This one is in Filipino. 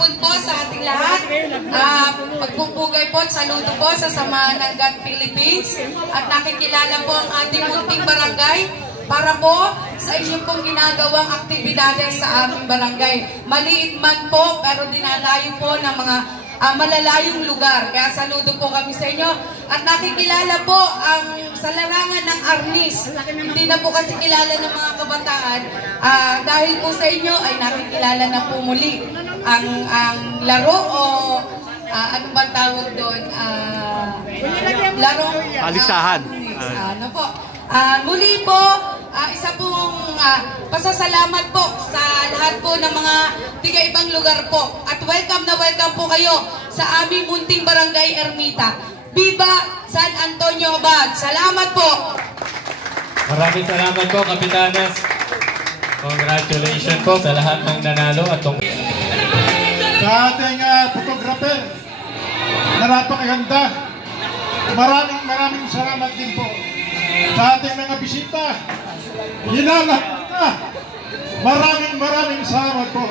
hapon po sa ating lahat. Pagpupugay po at saludo po sa Samahan ng God Philippines. At nakikilala po ang ating munting barangay para po sa inyong pong ginagawang aktibidades sa aming barangay. Maliit man po pero dinalayo po ng mga malalayong lugar. Kaya saludo po kami sa inyo. At nakikilala po ang sa larangan ng arnis. Hindi na po kasi kilala ng mga kabataan. Dahil po sa inyo ay nakikilala na po muli ang laro o ano ba tawag doon? Larong paligsahan. Ano po? Muli po, isa pong pasasalamat po sa lahat po ng mga tiga-ibang lugar po. At welcome na welcome po kayo sa aming munting barangay Ermita. Viva San Antonio Abad! Salamat po! Maraming salamat po, Kapitanas. Congratulations po sa lahat ng nanalo at sa ating photographer na napakaganda. Maraming salamat din po sa ating mga bisita. Maraming salamat po.